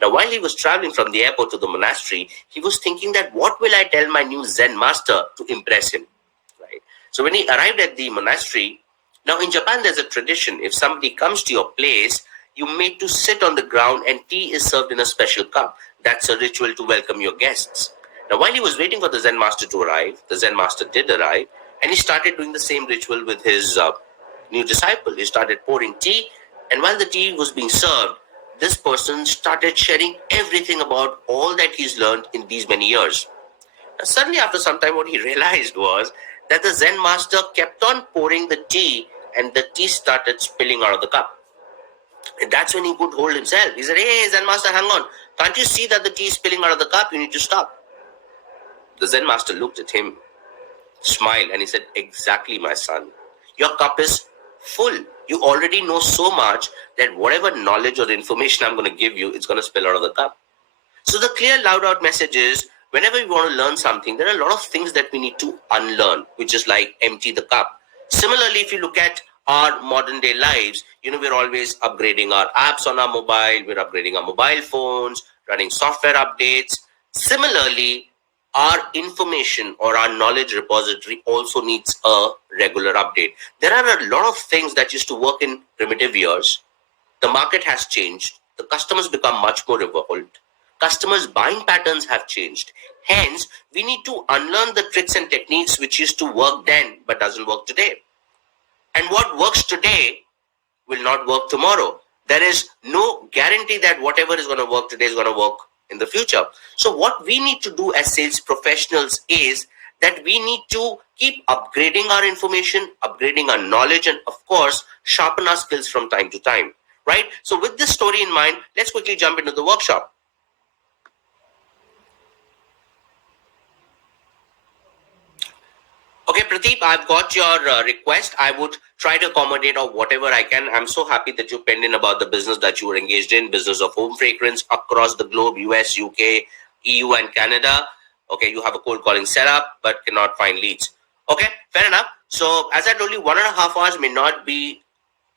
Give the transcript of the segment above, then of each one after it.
Now, while he was traveling from the airport to the monastery, he was thinking that what will I tell my new Zen master to impress him, right? So when he arrived at the monastery, now in Japan there's a tradition. If somebody comes to your place, you made to sit on the ground and tea is served in a special cup. That's a ritual to welcome your guests. Now, while he was waiting for the Zen master to arrive, the Zen master did arrive, and he started doing the same ritual with his new disciple. He started pouring tea, and while the tea was being served, this person started sharing everything about all that he's learned in these many years. Now, suddenly, after some time, what he realized was that the Zen master kept on pouring the tea, and the tea started spilling out of the cup. And that's when he could hold himself. He said, "Hey, Zen master, hang on. Can't you see that the tea is spilling out of the cup? You need to stop." The Zen master looked at him, smiled, and he said, "Exactly, my son. Your cup is full. You already know so much that whatever knowledge or information I'm going to give you, it's going to spill out of the cup." So the clear, loud out message is, whenever we want to learn something, there are a lot of things that we need to unlearn, which is like empty the cup. Similarly, if you look at our modern day lives, we're always upgrading our apps on our mobile, we're upgrading our mobile phones, running software updates. Similarly, our information or our knowledge repository also needs a regular update. There are a lot of things that used to work in primitive years. The market has changed. The customers become much more evolved. Customers' buying patterns have changed. Hence, we need to unlearn the tricks and techniques which used to work then but doesn't work today. And what works today will not work tomorrow. There is no guarantee that whatever is going to work today is going to work in the future. So what we need to do as sales professionals is that we need to keep upgrading our information, upgrading our knowledge, and of course, sharpen our skills from time to time, right? So with this story in mind, let's quickly jump into the workshop. Okay, Pradeep, I've got your request. I would try to accommodate or whatever I can. I'm so happy that you penned in about the business that you were engaged in, business of home fragrance across the globe, US, UK, EU, and Canada. Okay, you have a cold calling setup, but cannot find leads. Okay, fair enough. So, as I told you, 1.5 hours may not be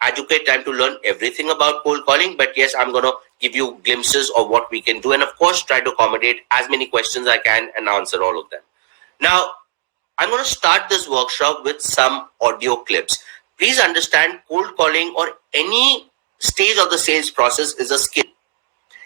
adequate time to learn everything about cold calling, but yes, I'm going to give you glimpses of what we can do, and of course, try to accommodate as many questions I can and answer all of them. Now, I'm going to start this workshop with some audio clips. Please understand, cold calling or any stage of the sales process is a skill.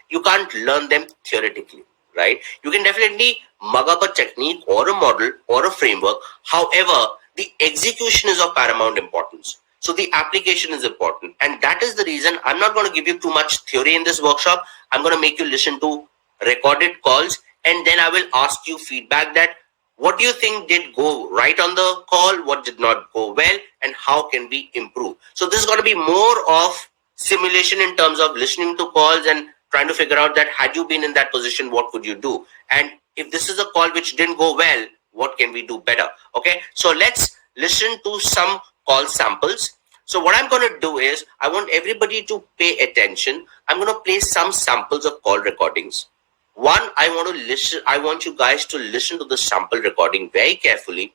You can't learn them theoretically, right? You can definitely mug up a technique or a model or a framework. However, the execution is of paramount importance. So the application is important. And that is the reason I'm not going to give you too much theory in this workshop. I'm going to make you listen to recorded calls, and then I will ask you feedback that what do you think did go right on the call? What did not go well? And how can we improve? So this is going to be more of simulation in terms of listening to calls and trying to figure out that had you been in that position, what would you do? And if this is a call which didn't go well, what can we do better? Okay, so let's listen to some call samples. So what I'm going to do is I want everybody to pay attention. I'm going to play some samples of call recordings. One, I want you guys to listen to the sample recording very carefully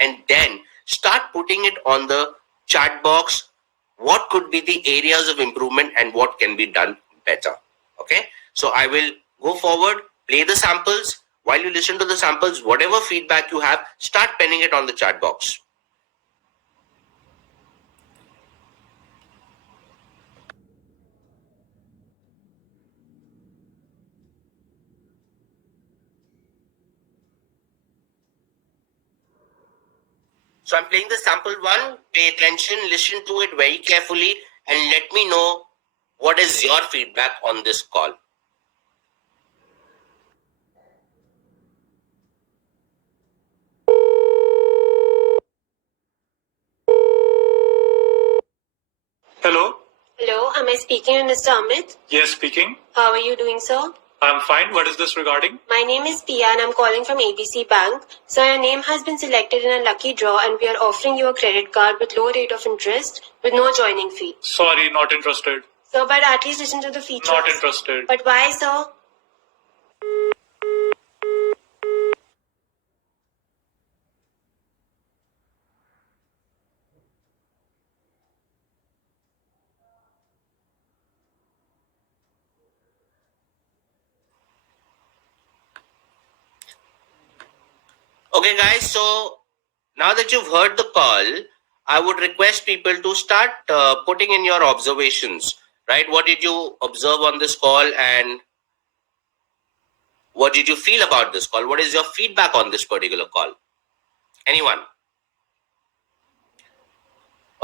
and then start putting it on the chat box. What could be the areas of improvement and what can be done better? Okay, so I will go forward, play the samples. While you listen to the samples, whatever feedback you have, start penning it on the chat box. So I'm playing the sample one. Pay attention, listen to it very carefully, and let me know what is your feedback on this call. Hello. Hello, am I speaking with Mr. Amit? Yes, speaking. How are you doing, sir? I'm fine. What is this regarding? My name is Pia and I'm calling from ABC Bank. So your name has been selected in a lucky draw and we are offering you a credit card with low rate of interest with no joining fee. Sorry, not interested. Sir, but at least listen to the features. Not interested. But why, sir? Okay, guys, so now that you've heard the call, I would request people to start putting in your observations, right? What did you observe on this call and what did you feel about this call? What is your feedback on this particular call? Anyone?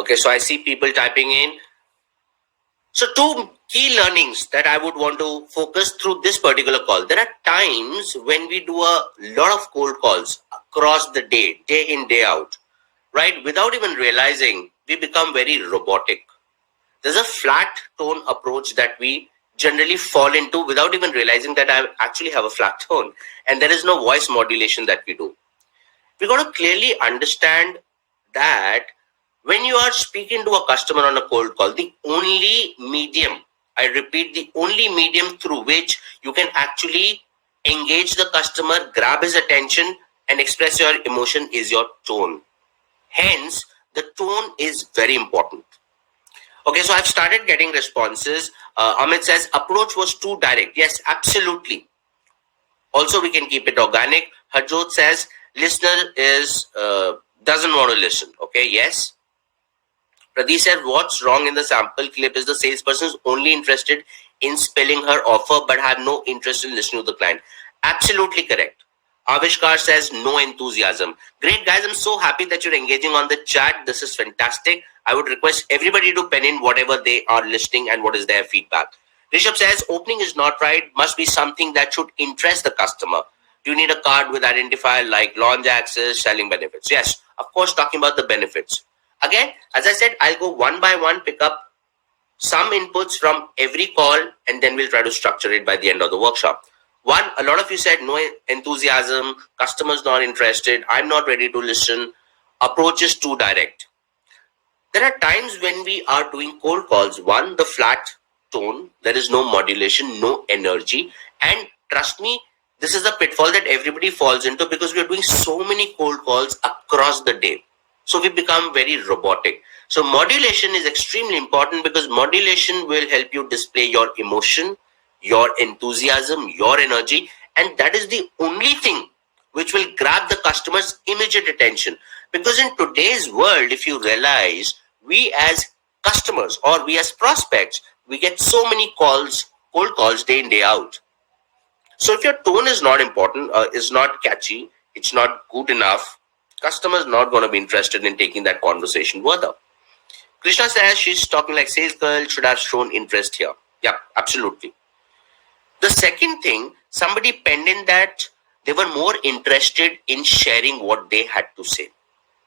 Okay, so I see people typing in. So two key learnings that I would want to focus through this particular call. There are times when we do a lot of cold calls across the day in, day out, right? Without even realizing, we become very robotic. There's a flat tone approach that we generally fall into without even realizing that I actually have a flat tone. And there is no voice modulation that we do. We got to clearly understand that when you are speaking to a customer on a cold call, the only medium, I repeat, the only medium through which you can actually engage the customer, grab his attention, and express your emotion is your tone. Hence, the tone is very important. Okay, so I've started getting responses. Amit says, approach was too direct. Yes, absolutely. Also, we can keep it organic. Harjot says, listener is doesn't want to listen. Okay, yes. Pradeep said, what's wrong in the sample clip is the salesperson is only interested in spelling her offer but have no interest in listening to the client. Absolutely correct. Avishkar says, no enthusiasm. Great, guys. I'm so happy that you're engaging on the chat. This is fantastic. I would request everybody to pen in whatever they are listening and what is their feedback. Rishabh says, opening is not right. Must be something that should interest the customer. Do you need a card with identifier like launch access, selling benefits? Yes, of course, talking about the benefits. Again, as I said, I'll go one by one, pick up some inputs from every call, and then we'll try to structure it by the end of the workshop. One, a lot of you said no enthusiasm, customers not interested, I'm not ready to listen, approach is too direct. There are times when we are doing cold calls. One, the flat tone, there is no modulation, no energy, and trust me, this is a pitfall that everybody falls into because we are doing so many cold calls across the day. So we become very robotic. So modulation is extremely important because modulation will help you display your emotion, your enthusiasm, your energy, and that is the only thing which will grab the customer's immediate attention. Because in today's world, if you realize, we as customers or we as prospects, we get so many calls, cold calls day in, day out. So if your tone is not important, is not catchy, it's not good enough, customer's not going to be interested in taking that conversation further. Krishna says she's talking like sales girl, should have shown interest here. Yeah, absolutely. The second thing, somebody penned in that they were more interested in sharing what they had to say.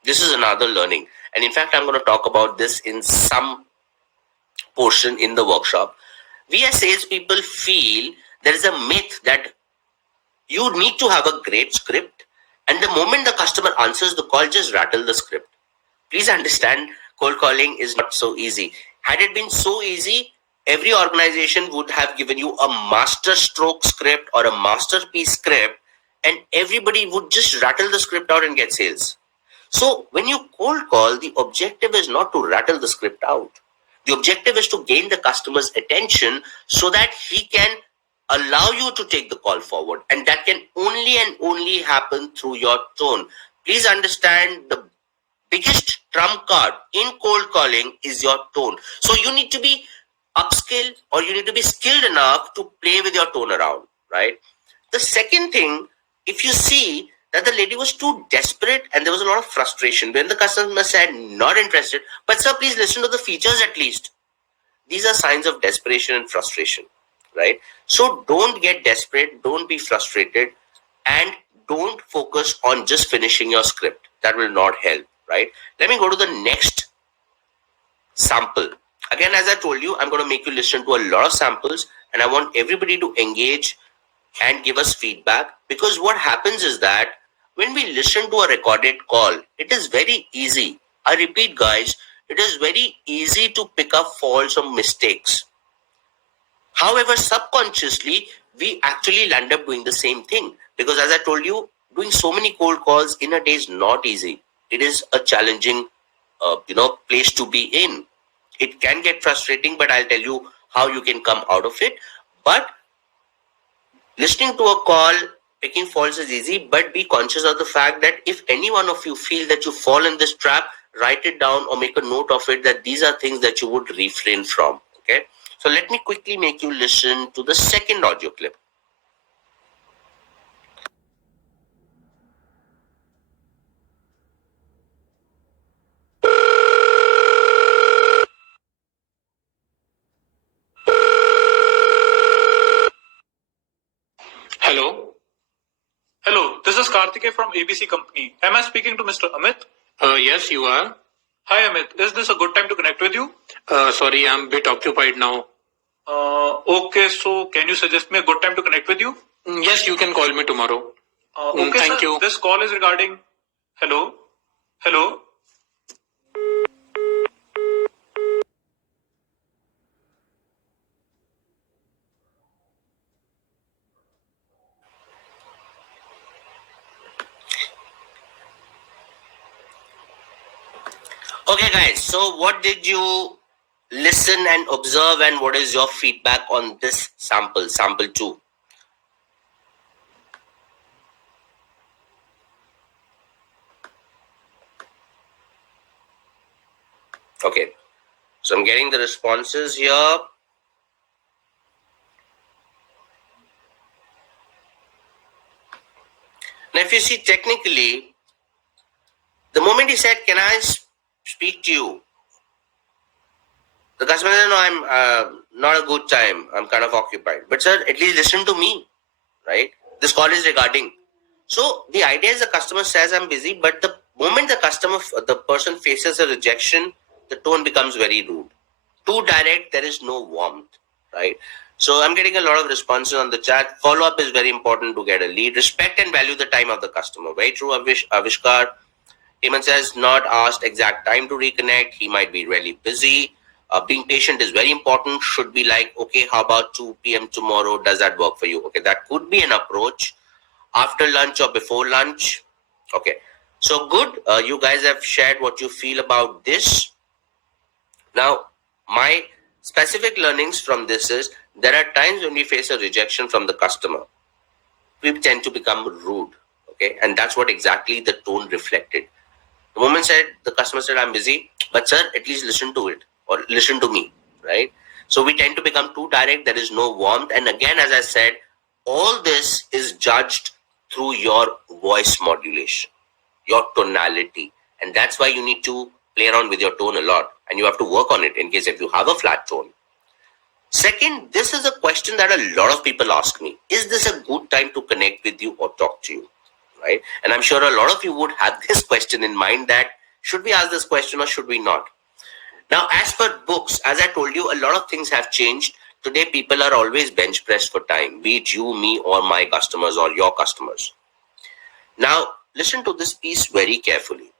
This is another learning. And in fact, I'm going to talk about this in some portion in the workshop. We as salespeople feel there is a myth that you need to have a great script, and the moment the customer answers the call, just rattle the script. Please understand, cold calling is not so easy. Had it been so easy, every organization would have given you a master stroke script or a masterpiece script, and everybody would just rattle the script out and get sales. So when you cold call, the objective is not to rattle the script out. The objective is to gain the customer's attention so that he can allow you to take the call forward. And that can only and only happen through your tone. Please understand, the biggest trump card in cold calling is your tone. So you need to be upskilled or you need to be skilled enough to play with your tone around, right? The second thing, if you see that the lady was too desperate and there was a lot of frustration when the customer said not interested, but sir, please listen to the features at least. These are signs of desperation and frustration, right? So don't get desperate, don't be frustrated, and don't focus on just finishing your script. That will not help, right? Let me go to the next sample. Again, as I told you, I'm going to make you listen to a lot of samples, and I want everybody to engage and give us feedback, because what happens is that when we listen to a recorded call, it is very easy. I repeat, guys, it is very easy to pick up faults or mistakes. However, subconsciously, we actually land up doing the same thing, because as I told you, doing so many cold calls in a day is not easy. It is a challenging, place to be in. It can get frustrating, but I'll tell you how you can come out of it. But listening to a call picking faults is easy, but be conscious of the fact that if any one of you feel that you fall in this trap, write it down or make a note of it that these are things that you would refrain from. Okay. So let me quickly make you listen to the second audio clip. Hello. Hello, this is Karthike from ABC Company. Am I speaking to Mr. Amit? Yes, you are. Hi Amit, is this a good time to connect with you? Sorry, I'm a bit occupied now. Okay, so can you suggest me a good time to connect with you? Yes, you can call me tomorrow. Okay, thank sir. you. This call is regarding. Hello? Hello? Okay, guys. So what did you listen and observe, and what is your feedback on this sample 2? Okay, so I'm getting the responses here. Now, if you see technically, the moment he said, "Can I speak to you?" the customer said, "No, I'm not a good time. I'm kind of occupied." But sir, at least listen to me, right? This call is regarding. So the idea is the customer says, "I'm busy," but the moment the person faces a rejection, the tone becomes very rude. Too direct, there is no warmth, right? So I'm getting a lot of responses on the chat. Follow-up is very important to get a lead. Respect and value the time of the customer. Very true, Avishkar. Hemant says, not asked exact time to reconnect. He might be really busy. Being patient is very important. Should be like, okay, how about 2 p.m. tomorrow? Does that work for you? Okay, that could be an approach. After lunch or before lunch. Okay, so good. You guys have shared what you feel about this. Now, my specific learnings from this is there are times when we face a rejection from the customer. We tend to become rude. Okay, and that's what exactly the tone reflected. The moment the customer said, "I'm busy," but sir, at least listen to it or listen to me, right? So we tend to become too direct. There is no warmth. And again, as I said, all this is judged through your voice modulation, your tonality. And that's why you need to play around with your tone a lot. And you have to work on it in case if you have a flat tone. Second, this is a question that a lot of people ask me. Is this a good time to connect with you or talk to you? Right? And I'm sure a lot of you would have this question in mind that should we ask this question or should we not? Now, as per books, as I told you, a lot of things have changed. Today, people are always bench pressed for time, be it you, me, or my customers or your customers. Now, listen to this piece very carefully.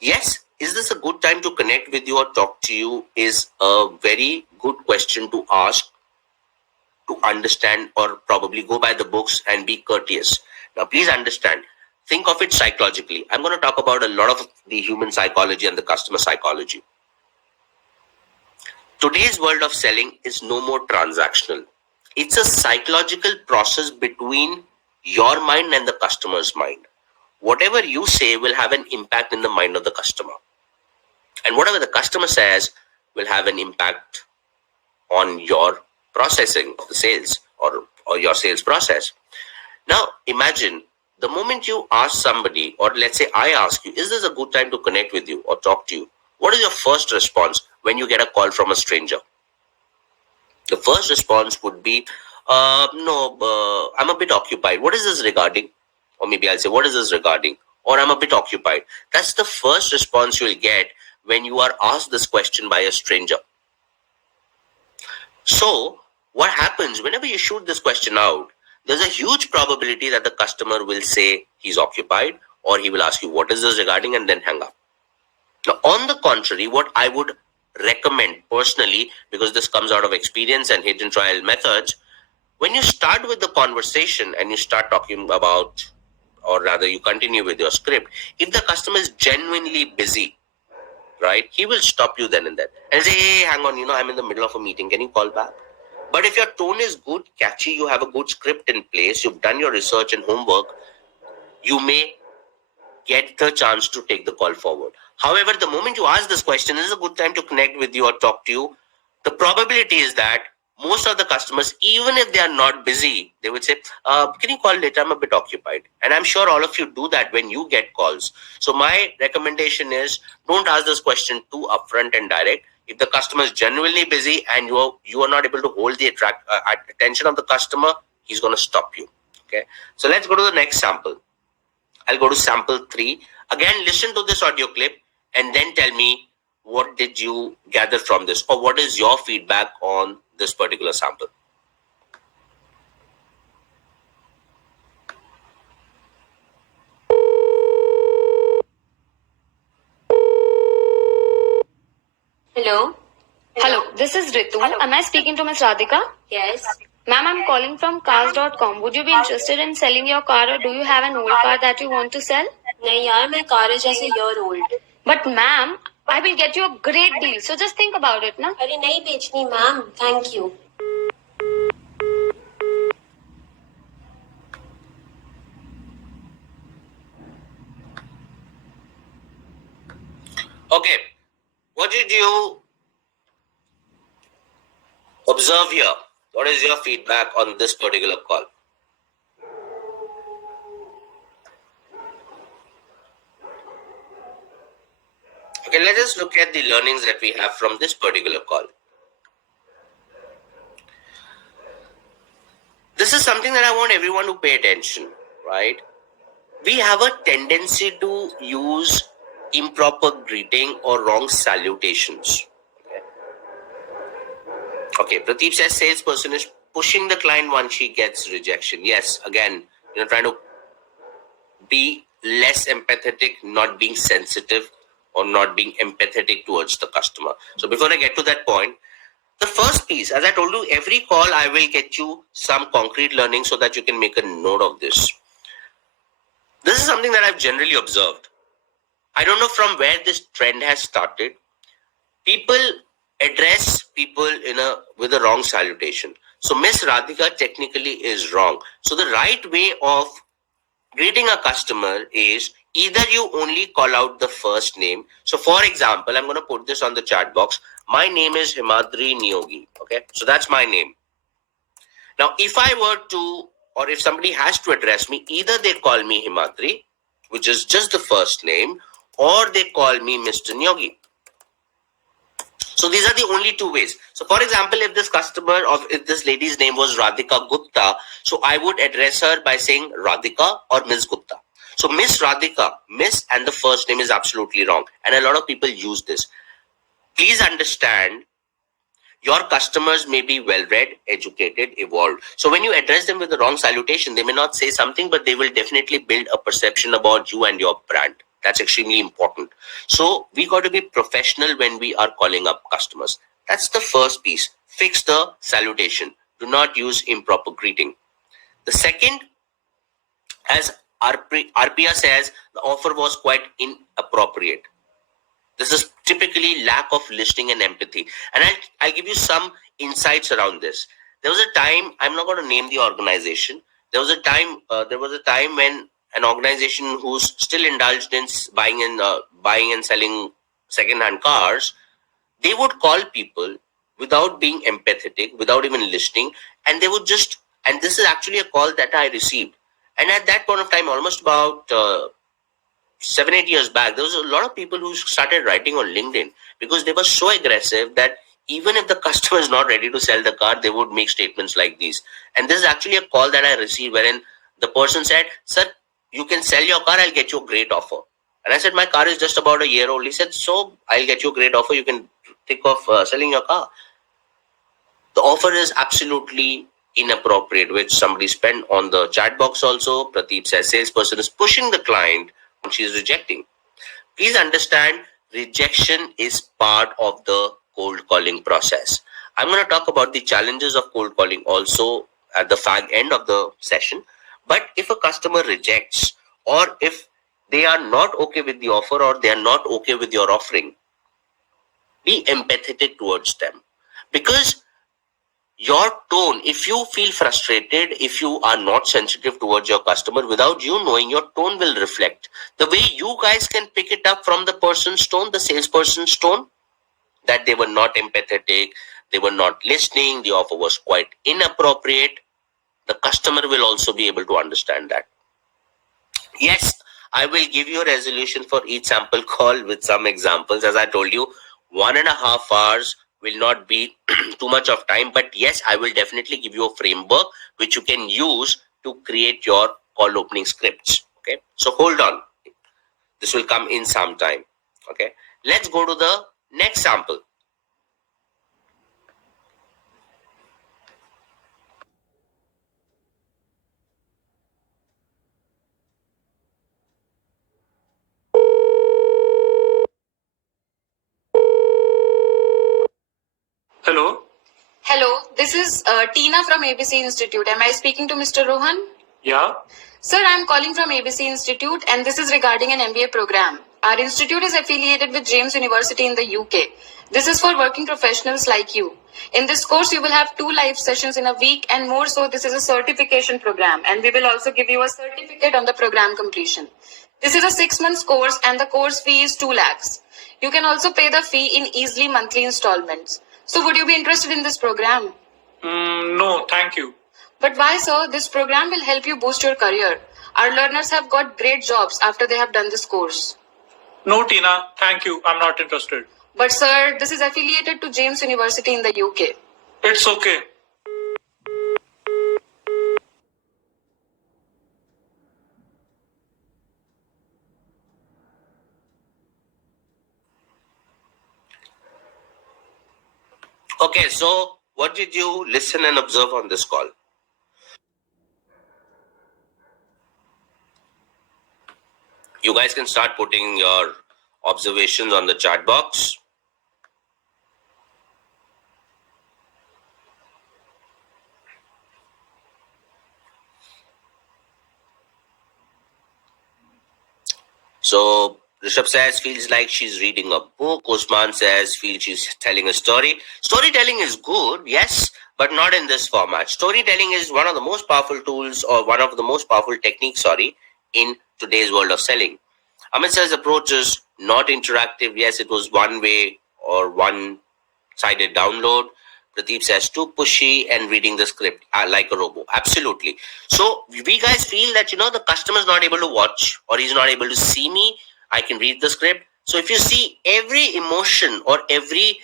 Yes, is this a good time to connect with you or talk to you is a very good question to ask, to understand, or probably go by the books and be courteous. Now, please understand, think of it psychologically. I'm going to talk about a lot of the human psychology and the customer psychology. Today's world of selling is no more transactional. It's a psychological process between your mind and the customer's mind. Whatever you say will have an impact in the mind of the customer. And whatever the customer says will have an impact on your processing of the sales or your sales process. Now, imagine the moment you ask somebody, or let's say I ask you, is this a good time to connect with you or talk to you? What is your first response when you get a call from a stranger? The first response would be, no, I'm a bit occupied. What is this regarding? Or maybe I'll say, what is this regarding? Or I'm a bit occupied. That's the first response you'll get when you are asked this question by a stranger. So, what happens whenever you shoot this question out? There's a huge probability that the customer will say he's occupied, or he will ask you, what is this regarding, and then hang up. Now, on the contrary, what I would recommend personally, because this comes out of experience and hidden trial methods, when you start with the conversation and you start talking about, or rather you continue with your script, if the customer is genuinely busy, right, he will stop you then and there and say, hey, hang on, I'm in the middle of a meeting. Can you call back? But if your tone is good, catchy, you have a good script in place, you've done your research and homework, you may get the chance to take the call forward. However, the moment you ask this question, this is a good time to connect with you or talk to you. The probability is that most of the customers, even if they are not busy, they would say, can you call later? I'm a bit occupied. And I'm sure all of you do that when you get calls. So my recommendation is don't ask this question too upfront and direct. If the customer is genuinely busy and you are not able to hold the attention of the customer, he's going to stop you. Okay. So let's go to the next sample. I'll go to sample 3. Again, listen to this audio clip and then tell me what did you gather from this, or what is your feedback on this particular sample. Hello? Hello, this is Ritu. Hello. Am I speaking to Ms. Radhika? Yes. Ma'am, I'm calling from cars.com. Would you be interested in selling your car, or do you have an old car that you want to sell? नहीं यार, my car is just a year old. But ma'am, I will get you a great deal. So just think about it, na? अरे नहीं बेचनी ma'am, thank you. Okay, what did you observe here? What is your feedback on this particular call? Okay, let us look at the learnings that we have from this particular call. This is something that I want everyone to pay attention, right? We have a tendency to use improper greeting or wrong salutations. Okay, Pradeep says salesperson is pushing the client once she gets rejection. Yes, again, trying to be less empathetic, not being sensitive or not being empathetic towards the customer. So before I get to that point, the first piece, as I told you, every call I will get you some concrete learning so that you can make a note of this. This is something that I've generally observed. I don't know from where this trend has started. People address people with a wrong salutation. So Miss Radhika technically is wrong. So the right way of greeting a customer is either you only call out the first name. So for example, I'm going to put this on the chat box. My name is Himadri Niyogi. Okay, so that's my name. Now, if I were to, or if somebody has to address me, either they call me Himadri, which is just the first name, or they call me Mr. Niyogi. So these are the only two ways. So for example, if this customer or if this lady's name was Radhika Gupta, so I would address her by saying Radhika or Miss Gupta. So Miss Radhika, Miss and the first name is absolutely wrong. And a lot of people use this. Please understand, your customers may be well-read, educated, evolved. So when you address them with the wrong salutation, they may not say something, but they will definitely build a perception about you and your brand. That's extremely important. So we got to be professional when we are calling up customers. That's the first piece. Fix the salutation. Do not use improper greeting. The second, as RPA says, the offer was quite inappropriate. This is typically lack of listening and empathy. And I'll give you some insights around this. There was a time, I'm not going to name the organization. There was a time when an organization who's still indulged in buying and selling second-hand cars, they would call people without being empathetic, without even listening, and they would just, and this is actually a call that I received. And at that point of time, almost about 7-8 years back, there was a lot of people who started writing on LinkedIn because they were so aggressive that even if the customer is not ready to sell the car, they would make statements like these. And this is actually a call that I received wherein the person said, "Sir, you can sell your car, I'll get you a great offer." And I said, "My car is just about a year old." He said, "So I'll get you a great offer. You can think of selling your car." The offer is absolutely inappropriate, which somebody spent on the chat box also. Pradeep says, salesperson is pushing the client when she is rejecting. Please understand, rejection is part of the cold calling process. I'm going to talk about the challenges of cold calling also at the fag end of the session. But if a customer rejects, or if they are not okay with the offer, or they are not okay with your offering, be empathetic towards them. Because your tone, if you feel frustrated, if you are not sensitive towards your customer, without you knowing, your tone will reflect. The way you guys can pick it up from the person's tone, the salesperson's tone, that they were not empathetic, they were not listening, the offer was quite inappropriate, the customer will also be able to understand that. Yes, I will give you a resolution for each sample call with some examples. As I told you, 1.5 hours will not be too much of time, but yes, I will definitely give you a framework which you can use to create your call opening scripts. Okay, so hold on. This will come in some time. Okay, let's go to the next sample. Hello. Hello, this is Tina from ABC Institute. Am I speaking to Mr. Rohan? Yeah. Sir, I am calling from ABC Institute and this is regarding an MBA program. Our institute is affiliated with James University in the UK. This is for working professionals like you. In this course, you will have 2 live sessions in a week and more so, this is a certification program and we will also give you a certificate on the program completion. This is a 6 months course and the course fee is 2 lakhs. You can also pay the fee in easily monthly installments. So would you be interested in this program? No, thank you. But why, sir? This program will help you boost your career. Our learners have got great jobs after they have done this course. No, Tina, thank you. I'm not interested. But sir, this is affiliated to James University in the UK. It's okay. Okay, so what did you listen and observe on this call? You guys can start putting your observations on the chat box. So Rishabh says feels like she's reading a book. Osman says feels she's telling a story. Storytelling is good, yes, but not in this format. Storytelling is one of the most powerful tools or one of the most powerful techniques, in today's world of selling. Amit says approach is not interactive. Yes, it was one way or one-sided download. Pradeep says too pushy and reading the script like a robot. Absolutely. So we guys feel that, the customer is not able to watch or he's not able to see me. I can read the script. So if you see every emotion or every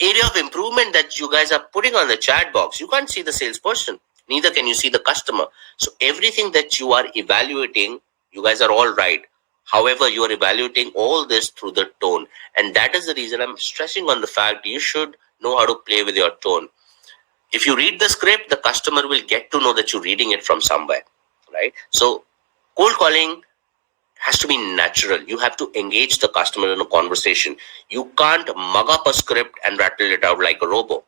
area of improvement that you guys are putting on the chat box, you can't see the salesperson. Neither can you see the customer. So everything that you are evaluating, you guys are all right. However, you are evaluating all this through the tone. And that is the reason I'm stressing on the fact you should know how to play with your tone. If you read the script, the customer will get to know that you're reading it from somewhere, right? So cold calling has to be natural. You have to engage the customer in a conversation. You can't mug up a script and rattle it out like a robot.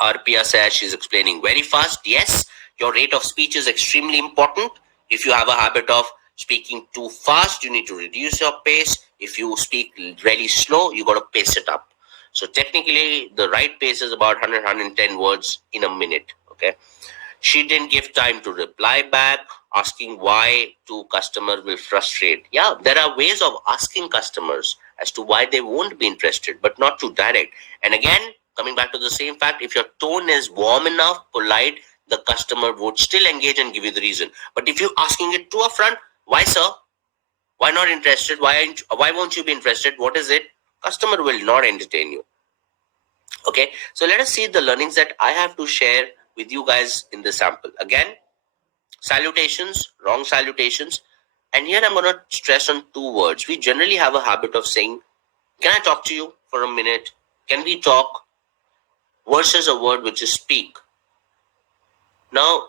Arpia says she's explaining very fast. Yes, your rate of speech is extremely important. If you have a habit of speaking too fast, you need to reduce your pace. If you speak really slow, you got to pace it up. So technically, the right pace is about 110 words in a minute. Okay. She didn't give time to reply back, asking why to customer will frustrate. Yeah, there are ways of asking customers as to why they won't be interested, but not too direct. And again, coming back to the same fact, if your tone is warm enough, polite, the customer would still engage and give you the reason. But if you're asking it too upfront, why, sir? Why not interested? Why won't you be interested? What is it? Customer will not entertain you. Okay, so let us see the learnings that I have to share with you guys in the sample. Again, salutations, wrong salutations. And here I'm going to stress on 2 words. We generally have a habit of saying, can I talk to you for a minute? Can we talk? Versus a word which is speak. Now,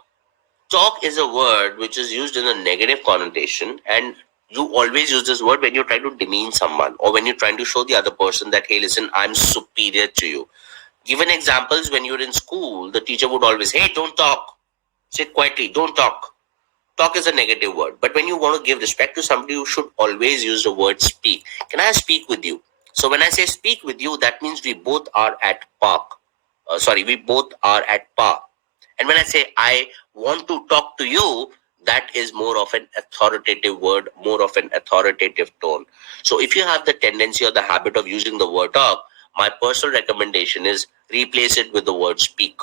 talk is a word which is used in a negative connotation, and you always use this word when you're trying to demean someone or when you're trying to show the other person that, hey, listen, I'm superior to you. Given examples, when you're in school, the teacher would always, hey, don't talk. Sit quietly, don't talk. Talk is a negative word. But when you want to give respect to somebody, you should always use the word speak. Can I speak with you? So when I say speak with you, that means we both are at park. we both are at par. And when I say I want to talk to you, that is more of an authoritative word, more of an authoritative tone. So if you have the tendency or the habit of using the word talk, my personal recommendation is replace it with the word speak.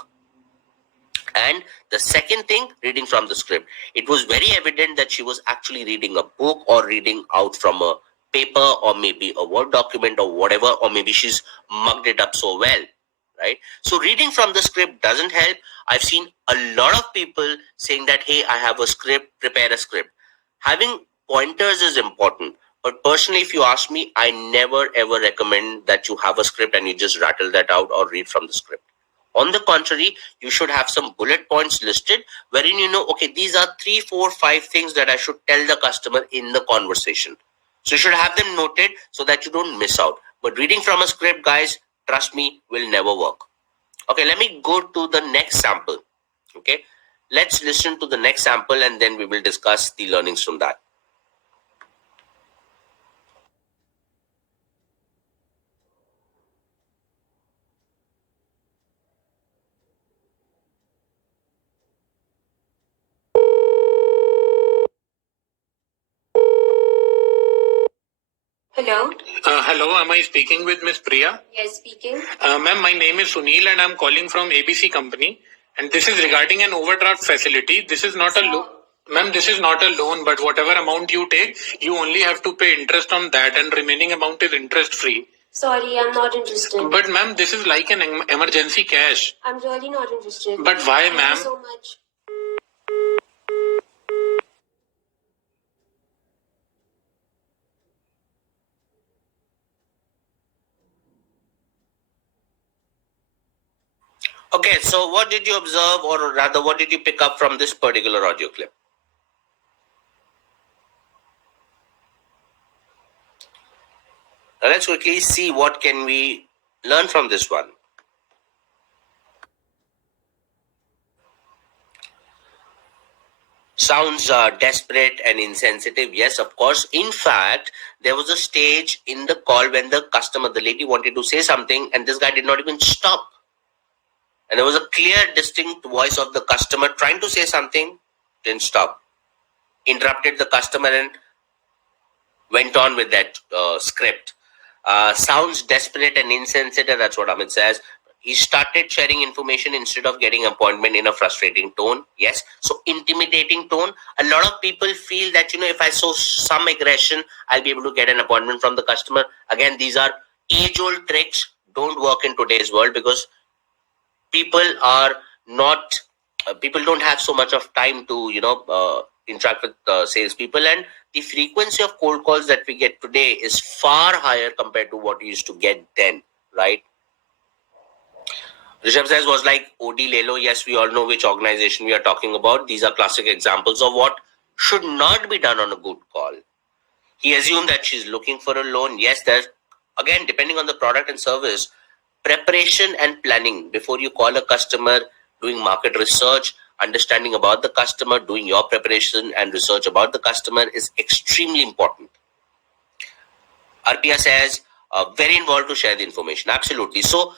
And the second thing, reading from the script. It was very evident that she was actually reading a book or reading out from a paper or maybe a Word document or whatever, or maybe she's mugged it up so well, right? So reading from the script doesn't help. I've seen a lot of people saying that, hey, I have a script, prepare a script. Having pointers is important. But personally, if you ask me, I never ever recommend that you have a script and you just rattle that out or read from the script. On the contrary, you should have some bullet points listed wherein you know, okay, these are 3, 4, 5 things that I should tell the customer in the conversation. So you should have them noted so that you don't miss out. But reading from a script, guys, trust me, will never work. Okay, let me go to the next sample. Okay, let's listen to the next sample and then we will discuss the learnings from that. Hello? Hello, am I speaking with Miss Priya? Yes, speaking. Ma'am, my name is Sunil and I'm calling from ABC Company. And this is regarding an overdraft facility. This is not a loan. Ma'am, this is not a loan, but whatever amount you take, you only have to pay interest on that, and remaining amount is interest free. Sorry, I'm not interested. But ma'am, this is like an emergency cash. I'm really not interested. But why, Thank you ma'am? so much. Okay, so what did you observe, or rather, what did you pick up from this particular audio clip? Now let's quickly see what can we learn from this one. Sounds desperate and insensitive. Yes, of course. In fact, there was a stage in the call when the lady wanted to say something and this guy did not even stop. And there was a clear, distinct voice of the customer trying to say something, didn't stop. Interrupted the customer and went on with that script. Sounds desperate and insensitive, that's what Amit says. He started sharing information instead of getting appointment in a frustrating tone. Yes. So intimidating tone. A lot of people feel that, if I show some aggression, I'll be able to get an appointment from the customer. Again, these are age-old tricks. Don't work in today's world because people don't have so much of time to, interact with salespeople, and the frequency of cold calls that we get today is far higher compared to what we used to get then, right? Rishabh says was like OD Lelo. Yes, we all know which organization we are talking about. These are classic examples of what should not be done on a good call. He assumed that she's looking for a loan. Yes, there's, again, depending on the product and service, preparation and planning before you call a customer, doing market research, understanding about the customer, doing your preparation and research about the customer is extremely important. Arpia says, very involved to share the information. Absolutely. So,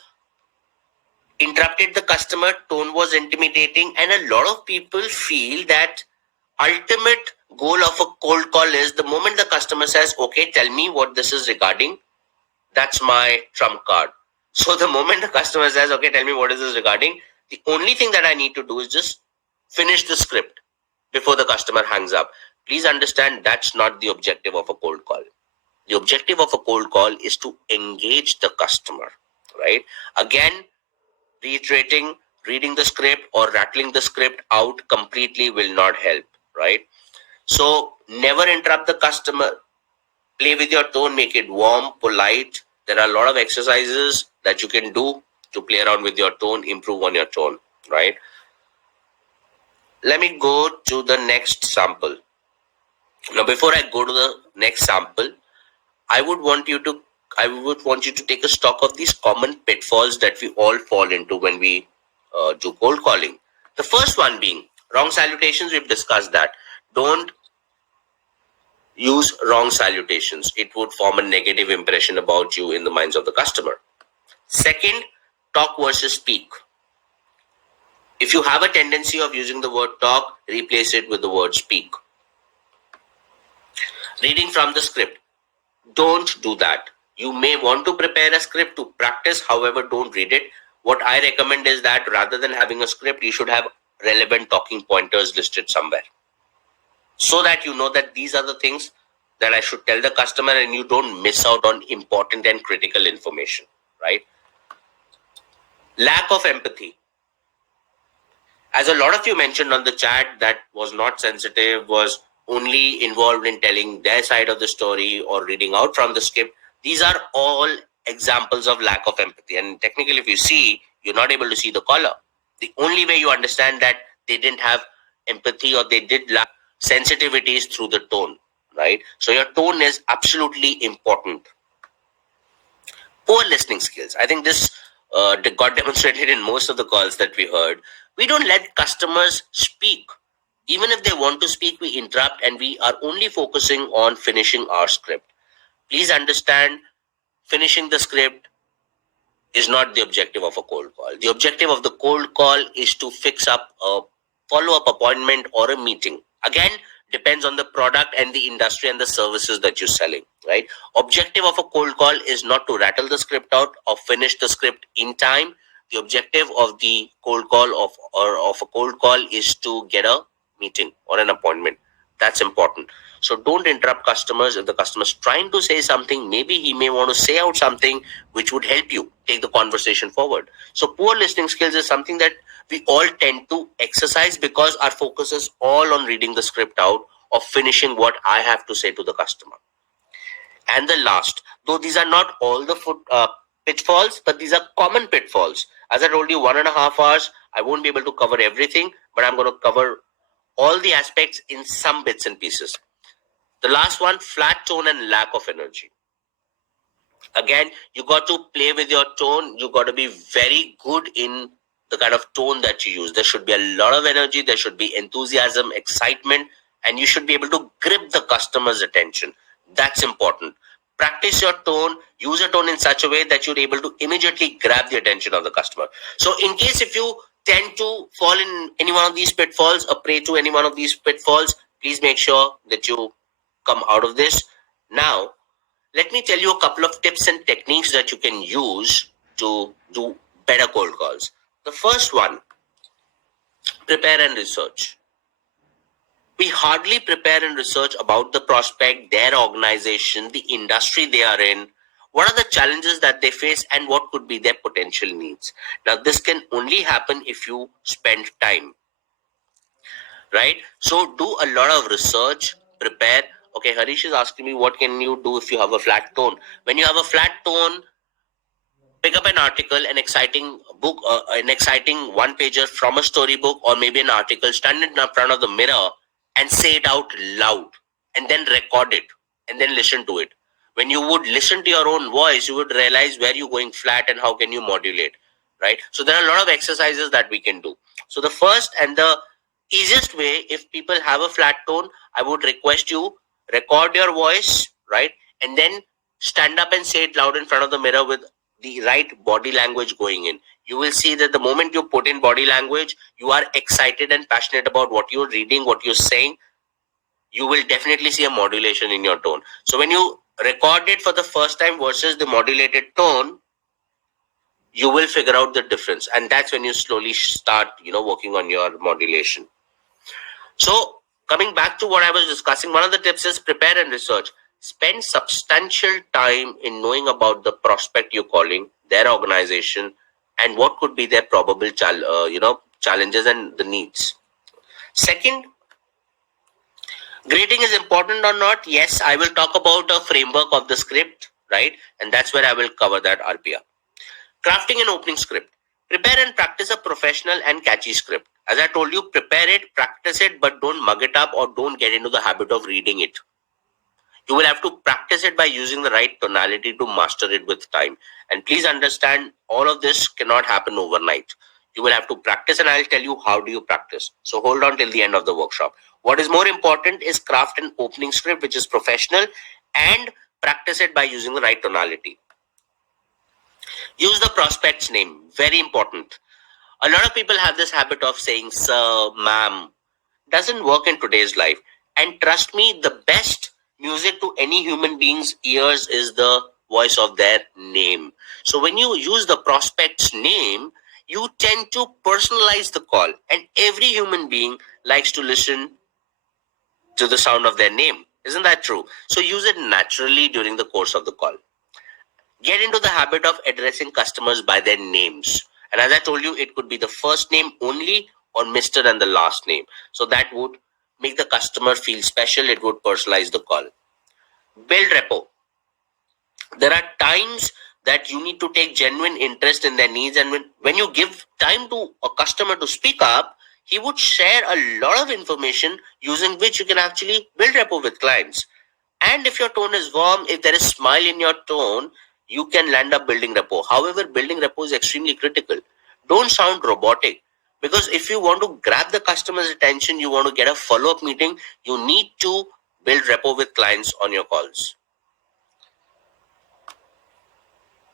interrupted the customer, tone was intimidating, and a lot of people feel that ultimate goal of a cold call is the moment the customer says, okay, tell me what this is regarding, that's my trump card. So the moment the customer says, okay, tell me what is this regarding, the only thing that I need to do is just finish the script before the customer hangs up. Please understand that's not the objective of a cold call. The objective of a cold call is to engage the customer, right? Again, reiterating, reading the script or rattling the script out completely will not help, right? So never interrupt the customer. Play with your tone, make it warm, polite. There are a lot of exercises that you can do to play around with your tone, improve on your tone, right? Let me go to the next sample. Now, before I go to the next sample, I would want you to take a stock of these common pitfalls that we all fall into when we do cold calling. The first one being wrong salutations. We've discussed that. Don't use wrong salutations. It would form a negative impression about you in the minds of the customer. Second, talk versus speak. If you have a tendency of using the word talk, replace it with the word speak. Reading from the script. Don't do that. You may want to prepare a script to practice, however, don't read it. What I recommend is that rather than having a script, you should have relevant talking pointers listed somewhere, so that you know that these are the things that I should tell the customer and you don't miss out on important and critical information, right? Lack of empathy. As a lot of you mentioned on the chat, that was not sensitive, was only involved in telling their side of the story or reading out from the script. These are all examples of lack of empathy. And technically, if you see, you're not able to see the caller. The only way you understand that they didn't have empathy or they did lack sensitivity is through the tone, right? So your tone is absolutely important. Poor listening skills. I think this got demonstrated in most of the calls that we heard. We don't let customers speak. Even if they want to speak, we interrupt and we are only focusing on finishing our script. Please understand, finishing the script is not the objective of a cold call. The objective of the cold call is to fix up a follow-up appointment or a meeting. Again, depends on the product and the industry and the services that you're selling, right? Objective of a cold call is not to rattle the script out or finish the script in time. The objective of the cold call of a cold call is to get a meeting or an appointment. That's important. So don't interrupt customers. If the customer's trying to say something, maybe he may want to say out something which would help you take the conversation forward. So poor listening skills is something that we all tend to exercise because our focus is all on reading the script out or finishing what I have to say to the customer. And the last, though these are not all the pitfalls, but these are common pitfalls. As I told you, 1.5 hours, I won't be able to cover everything, but I'm going to cover all the aspects in some bits and pieces. The last one, flat tone and lack of energy. Again, you got to play with your tone. You got to be very good in the kind of tone that you use. There should be a lot of energy. There should be enthusiasm, excitement, and you should be able to grip the customer's attention. That's important. Practice your tone. Use a tone in such a way that you're able to immediately grab the attention of the customer. So in case if you tend to fall in any one of these pitfalls or prey to any one of these pitfalls, please make sure that you come out of this. Now, let me tell you a couple of tips and techniques that you can use to do better cold calls. The first one, prepare and research. We hardly prepare and research about the prospect, their organization, the industry they are in, what are the challenges that they face, and what could be their potential needs. Now, this can only happen if you spend time, right? So do a lot of research, prepare. Okay, Harish is asking me, what can you do if you have a flat tone? When you have a flat tone, pick up an article, an exciting book, an exciting one-pager from a storybook, or maybe an article, stand in front of the mirror and say it out loud, and then record it, and then listen to it. When you would listen to your own voice, you would realize where you're going flat and how can you modulate, right? So there are a lot of exercises that we can do. So the first and the easiest way, if people have a flat tone, I would request you record your voice, right? And then stand up and say it loud in front of the mirror with the right body language going in. You will see that the moment you put in body language, you are excited and passionate about what you're reading, what you're saying. You will definitely see a modulation in your tone. So when you record it for the first time versus the modulated tone, you will figure out the difference. And that's when you slowly start, working on your modulation. So coming back to what I was discussing, one of the tips is prepare and research. Spend substantial time in knowing about the prospect you're calling, their organization, and what could be their probable challenges and the needs. Second, grading is important or not? Yes, I will talk about a framework of the script, right? And that's where I will cover that RPR. Crafting an opening script. Prepare and practice a professional and catchy script. As I told you, prepare it, practice it, but don't mug it up or don't get into the habit of reading it. You will have to practice it by using the right tonality to master it with time. And please understand, all of this cannot happen overnight. You will have to practice, and I'll tell you how do you practice. So hold on till the end of the workshop. What is more important is craft an opening script which is professional and practice it by using the right tonality. Use the prospect's name. Very important. A lot of people have this habit of saying sir, ma'am. Doesn't work in today's life. And trust me, the best music to any human being's ears is the voice of their name. So when you use the prospect's name, you tend to personalize the call. And every human being likes to listen to the sound of their name. Isn't that true? So use it naturally during the course of the call. Get into the habit of addressing customers by their names. And as I told you, it could be the first name only or Mr. and the last name. So that would make the customer feel special. It would personalize the call. Build rapport. There are times that you need to take genuine interest in their needs. And when you give time to a customer to speak up, he would share a lot of information using which you can actually build rapport with clients. And if your tone is warm, if there is smile in your tone, you can land up building rapport. However, building rapport is extremely critical. Don't sound robotic. Because if you want to grab the customer's attention, you want to get a follow-up meeting, you need to build rapport with clients on your calls.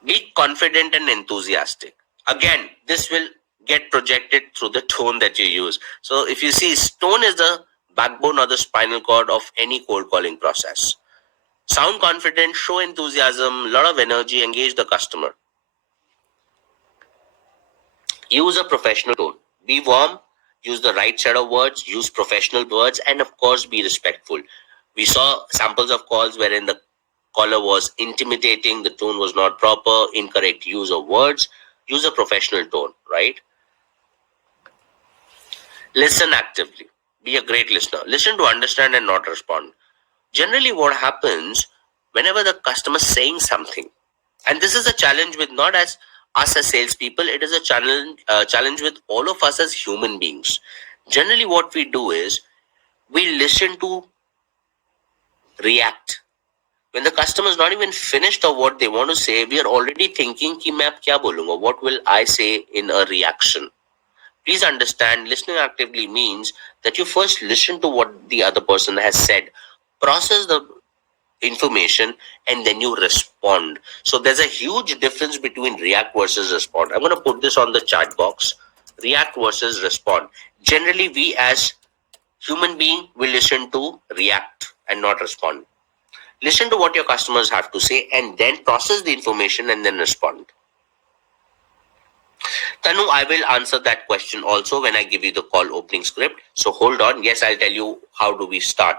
Be confident and enthusiastic. Again, this will get projected through the tone that you use. So if you see, tone is the backbone or the spinal cord of any cold calling process. Sound confident, show enthusiasm, lot of energy, engage the customer. Use a professional tone. Be warm, use the right set of words, use professional words, and of course, be respectful. We saw samples of calls wherein the caller was intimidating, the tone was not proper, incorrect use of words. Use a professional tone, right? Listen actively. Be a great listener. Listen to understand and not respond. Generally, what happens whenever the customer is saying something, and this is a challenge with not as us as salespeople, it is a challenge with all of us as human beings. Generally, what we do is we listen to react. When the customer is not even finished of what they want to say, we are already thinking ki main ab kya bolunga, what will I say in a reaction. Please understand, listening actively means that you first listen to what the other person has said, process the information, and then you respond. So there's a huge difference between react versus respond. I'm going to put this on the chat box. React versus respond. Generally, we as human being will listen to react and not respond. Listen to what your customers have to say and then process the information and then respond. Tanu, I will answer that question also when I give you the call opening script. So hold on. Yes, I'll tell you how do we start.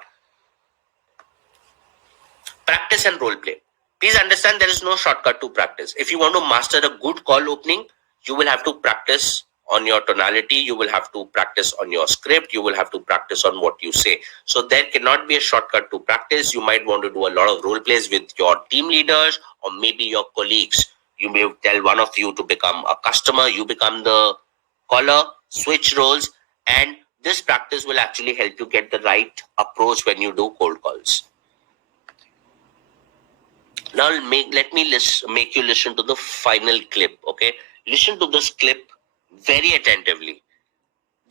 Practice and role play. Please understand there is no shortcut to practice. If you want to master a good call opening, you will have to practice on your tonality. You will have to practice on your script. You will have to practice on what you say. So there cannot be a shortcut to practice. You might want to do a lot of role plays with your team leaders or maybe your colleagues. You may tell one of you to become a customer. You become the caller, switch roles. And this practice will actually help you get the right approach when you do cold calls. Now, let me make you listen to the final clip, okay? Listen to this clip very attentively.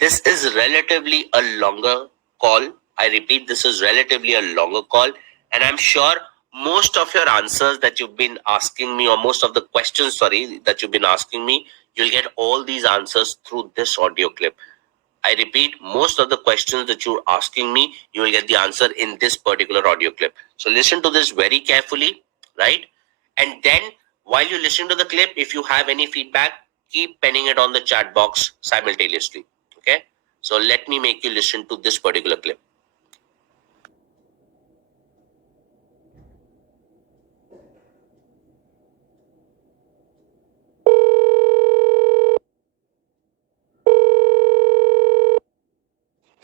This is relatively a longer call. I repeat, this is relatively a longer call. And I'm sure most of your answers that you've been asking me, or most of the questions, that you've been asking me, you'll get all these answers through this audio clip. I repeat, most of the questions that you're asking me, you will get the answer in this particular audio clip. So listen to this very carefully. Right? And then while you listen to the clip, if you have any feedback, keep penning it on the chat box simultaneously. Okay? So let me make you listen to this particular clip.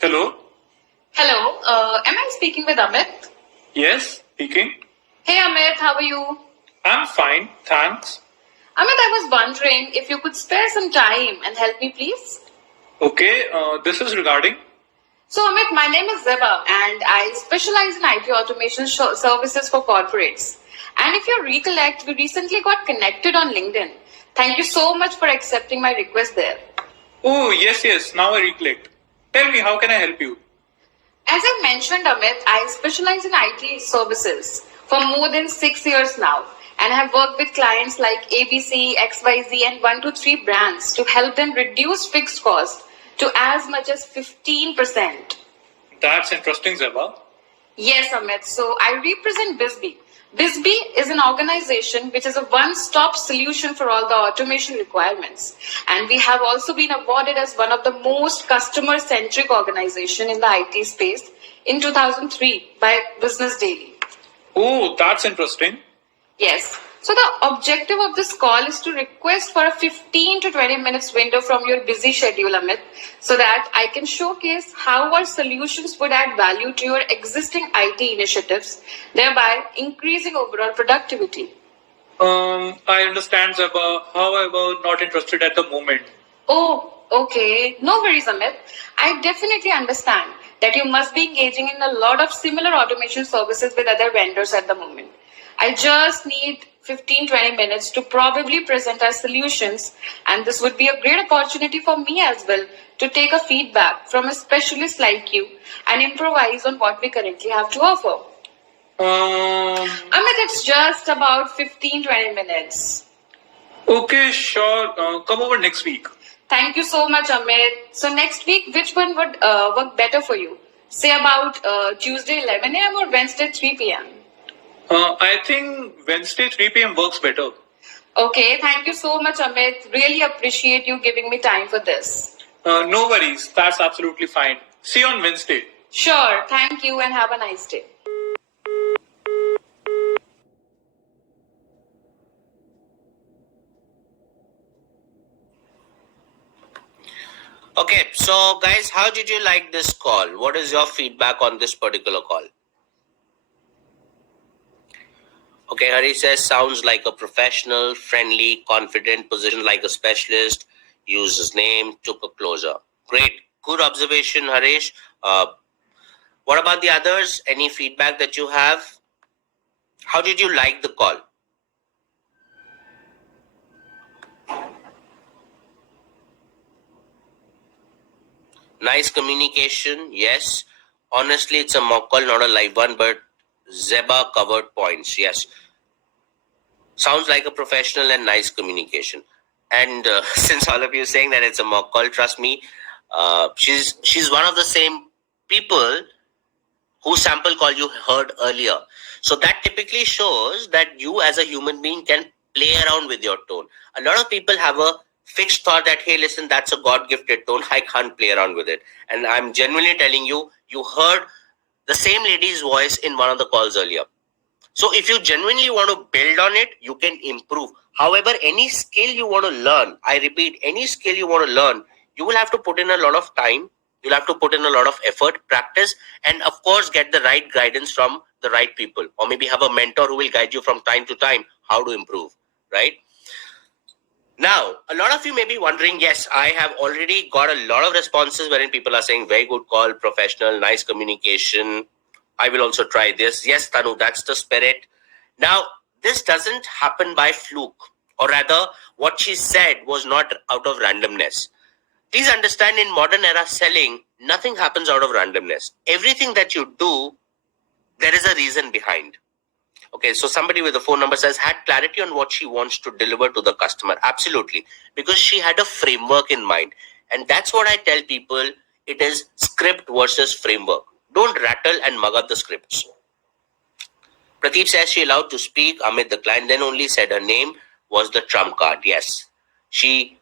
Hello? Hello, am I speaking with Amit? Yes, speaking. Hey Amit, how are you? I'm fine, thanks. Amit, I was wondering if you could spare some time and help me, please. Okay, this is regarding. So Amit, my name is Zeba and I specialize in IT automation services for corporates. And if you recollect, we recently got connected on LinkedIn. Thank you so much for accepting my request there. Oh, yes, now I recollect. Tell me, how can I help you? As I mentioned, Amit, I specialize in IT services for more than 6 years now. and have worked with clients like ABC, XYZ, and 123 brands to help them reduce fixed costs to as much as 15%. That's interesting, Zeba. Yes, Amit. So I represent Bisbee. Bisbee is an organization which is a one-stop solution for all the automation requirements. And we have also been awarded as one of the most customer-centric organization in the IT space in 2003 by Business Daily. Oh, that's interesting. Yes. So the objective of this call is to request for a 15 to 20 minutes window from your busy schedule, Amit, so that I can showcase how our solutions would add value to your existing IT initiatives, thereby increasing overall productivity. I understand, Zeba. However, not interested at the moment. Oh, okay. No worries, Amit. I definitely understand that you must be engaging in a lot of similar automation services with other vendors at the moment. I just need 15-20 minutes to probably present our solutions, and this would be a great opportunity for me as well to take a feedback from a specialist like you and improvise on what we currently have to offer. Amit, it's just about 15-20 minutes. Okay, sure. Come over next week. Thank you so much, Amit. So next week, which one would work better for you? Say about Tuesday 11 a.m. or Wednesday 3 p.m.? I think Wednesday 3 p.m. works better. Okay, thank you so much, Amit. Really appreciate you giving me time for this. No worries. That's absolutely fine. See you on Wednesday. Sure, thank you and have a nice day. Okay, so guys, how did you like this call? What is your feedback on this particular call? Okay, Hari says, sounds like a professional, friendly, confident, positioned like a specialist, used his name, took a closer. Great, good observation, Harish. What about the others? Any feedback that you have? How did you like the call? Nice communication, yes. Honestly, it's a mock call, not a live one, but Zeba covered points, yes. Sounds like a professional and nice communication. And since all of you are saying that it's a mock call, trust me, she's one of the same people whose sample call you heard earlier. So that typically shows that you as a human being can play around with your tone. A lot of people have a fixed thought that, hey, listen, that's a God-gifted tone. I can't play around with it. And I'm genuinely telling you, you heard the same lady's voice in one of the calls earlier. So if you genuinely want to build on it, you can improve. However, any skill you want to learn, I repeat, any skill you want to learn, you will have to put in a lot of time. You'll have to put in a lot of effort, practice, and of course, get the right guidance from the right people. Or maybe have a mentor who will guide you from time to time how to improve, right? Now, a lot of you may be wondering, yes, I have already got a lot of responses wherein people are saying, very good call, professional, nice communication. I will also try this. Yes, Tanu, that's the spirit. Now, this doesn't happen by fluke, or rather, what she said was not out of randomness. Please understand, in modern era selling, nothing happens out of randomness. Everything that you do, there is a reason behind. Okay, so somebody with a phone number says, had clarity on what she wants to deliver to the customer. Absolutely. Because she had a framework in mind. And that's what I tell people. It is script versus framework. Don't rattle and mug up the scripts. Pradeep says she allowed to speak. Amit, the client, then only said her name was the trump card. Yes. She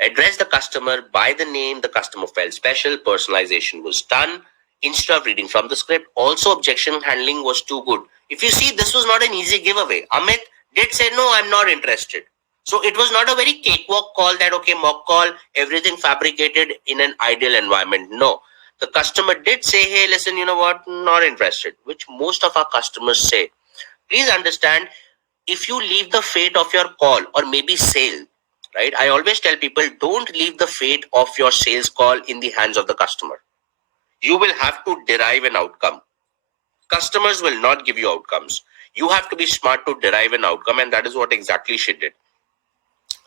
addressed the customer by the name. The customer felt special. Personalization was done. Instead of reading from the script, also objection handling was too good. If you see, this was not an easy giveaway. Amit did say, no, I'm not interested. So it was not a very cakewalk call that, okay, mock call, everything fabricated in an ideal environment. No. The customer did say, hey, listen, you know what, not interested, which most of our customers say. Please understand, if you leave the fate of your call or maybe sale, right? I always tell people, don't leave the fate of your sales call in the hands of the customer. You will have to derive an outcome. Customers will not give you outcomes. You have to be smart to derive an outcome, and that is what exactly she did.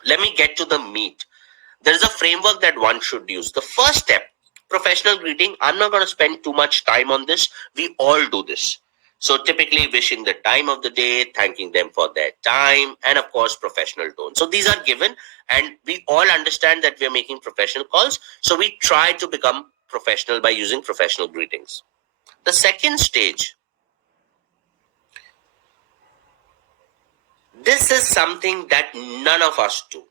Let me get to the meat. There is a framework that one should use. The first step, professional greeting. I'm not going to spend too much time on this. We all do this. So typically wishing the time of the day, thanking them for their time, and of course professional tone. So these are given, and we all understand that we are making professional calls. So we try to become professional by using professional greetings. The second stage, this is something that none of us do.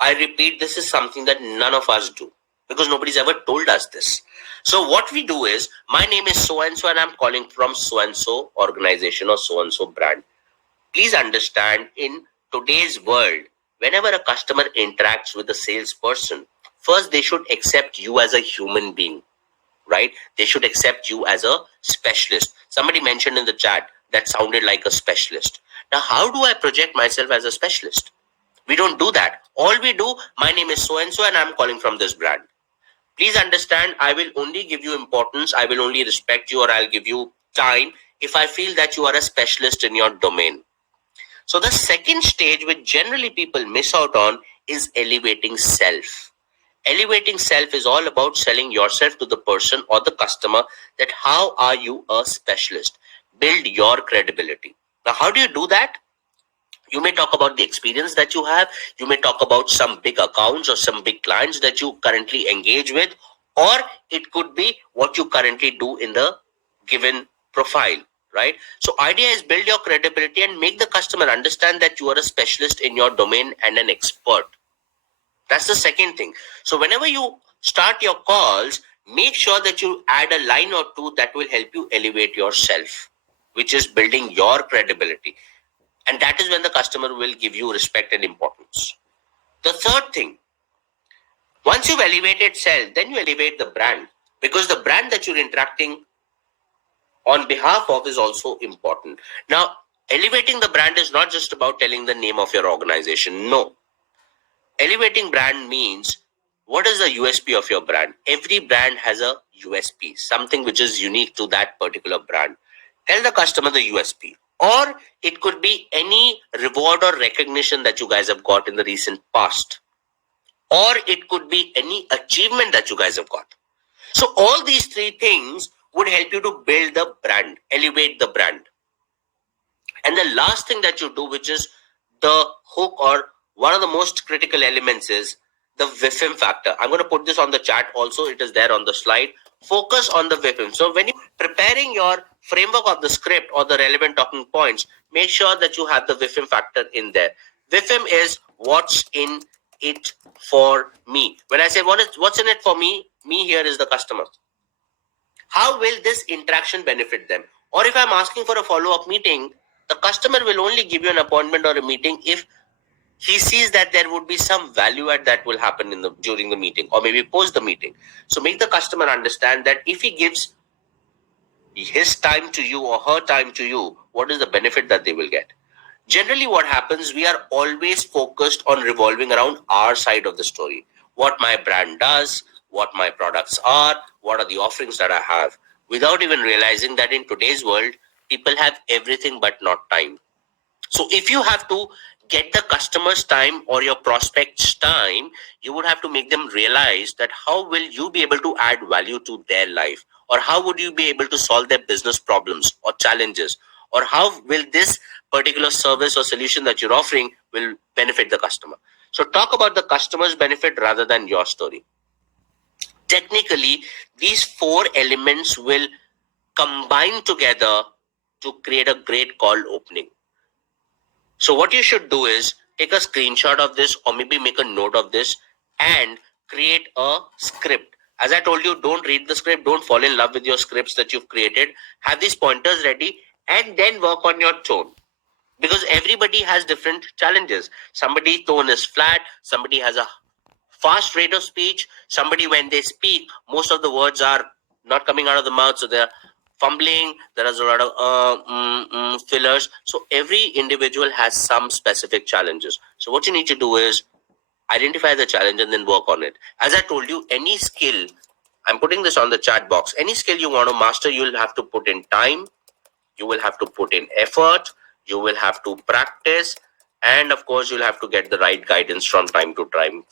I repeat, this is something that none of us do because nobody's ever told us this. So what we do is, my name is so-and-so and I'm calling from so-and-so organization or so-and-so brand. Please understand, in today's world, whenever a customer interacts with a salesperson, first they should accept you as a human being, right? They should accept you as a specialist. Somebody mentioned in the chat that sounded like a specialist. Now, how do I project myself as a specialist? We don't do that. All we do, my name is so-and-so and I'm calling from this brand. Please understand, I will only give you importance, I will only respect you, or I'll give you time if I feel that you are a specialist in your domain. So the second stage, which generally people miss out on, is elevating self. Elevating self is all about selling yourself to the person or the customer that how are you a specialist? Build your credibility. Now, how do you do that? You may talk about the experience that you have. You may talk about some big accounts or some big clients that you currently engage with, or it could be what you currently do in the given profile, right? So idea is build your credibility and make the customer understand that you are a specialist in your domain and an expert. That's the second thing. So whenever you start your calls, make sure that you add a line or two that will help you elevate yourself, which is building your credibility. And that is when the customer will give you respect and importance. The third thing, once you've elevated self, then you elevate the brand, because the brand that you're interacting on behalf of is also important. Now, elevating the brand is not just about telling the name of your organization. No. Elevating brand means, what is the USP of your brand? Every brand has a USP, something which is unique to that particular brand. Tell the customer the USP. Or it could be any reward or recognition that you guys have got in the recent past. Or it could be any achievement that you guys have got. So all these three things would help you to build the brand, elevate the brand. And the last thing that you do, which is the hook or one of the most critical elements, is the VIFM factor. I'm going to put this on the chat also. It is there on the slide. Focus on the VIFM. So when you're preparing your framework of the script or the relevant talking points, make sure that you have the VIFM factor in there. VIFM is what's in it for me. When I say what's in it for me here is the customer. How will this interaction benefit them? Or if I'm asking for a follow-up meeting, the customer will only give you an appointment or a meeting if he sees that there would be some value add that will happen during the meeting or maybe post the meeting. So make the customer understand that if he gives his time to you or her time to you, what is the benefit that they will get? Generally what happens, we are always focused on revolving around our side of the story. What my brand does, what my products are, what are the offerings that I have, without even realizing that in today's world, people have everything but not time. So if you have to get the customer's time or your prospect's time, you would have to make them realize that how will you be able to add value to their life, or how would you be able to solve their business problems or challenges, or how will this particular service or solution that you're offering will benefit the customer. So talk about the customer's benefit rather than your story. Technically, these four elements will combine together to create a great call opening. So what you should do is take a screenshot of this or maybe make a note of this and create a script. As I told you, don't read the script. Don't fall in love with your scripts that you've created. Have these pointers ready and then work on your tone. Because everybody has different challenges. Somebody's tone is flat. Somebody has a fast rate of speech. Somebody, when they speak, most of the words are not coming out of the mouth. So they're fumbling. There is a lot of fillers. So every individual has some specific challenges. So what you need to do is identify the challenge and then work on it. As I told you, any skill, I'm putting this on the chat box, any skill you want to master, you'll have to put in time. You will have to put in effort. You will have to practice. And of course, you'll have to get the right guidance from time to time.